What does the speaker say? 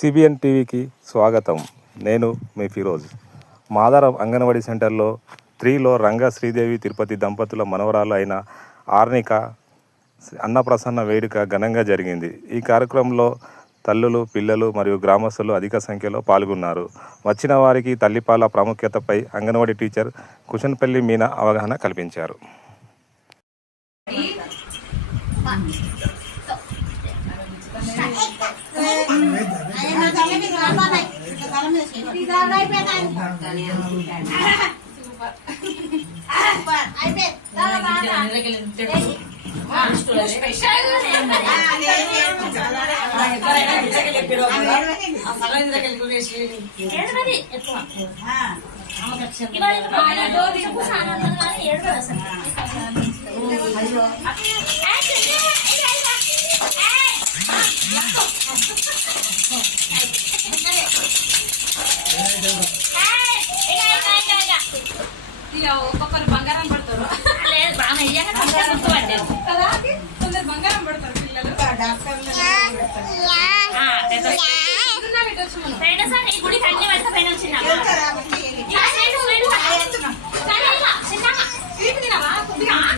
CBN టీవీకి స్వాగతం. నేను మీ ఫిరోజ్. మాదారం అంగన్వాడీ సెంటర్లో 3లో రంగ శ్రీదేవి తిరుపతి దంపతుల మనవరాలు అయిన ఆర్నిక అన్నప్రసన్న వేడుక ఘనంగా జరిగింది. ఈ కార్యక్రమంలో తల్లులు, పిల్లలు మరియు గ్రామస్తులు అధిక సంఖ్యలో పాల్గొన్నారు. వచ్చిన వారికి తల్లిపాల ప్రాముఖ్యతపై అంగన్వాడీ టీచర్ కుషన్పల్లి మీనా అవగాహన కల్పించారు. ఒక్కొక్కరు బంగారం పడతారు. లేదు బాగా కదా, కొందరు బంగారం పడతారు పిల్లలు. ఈ గుడికి అన్ని పడతా చిన్న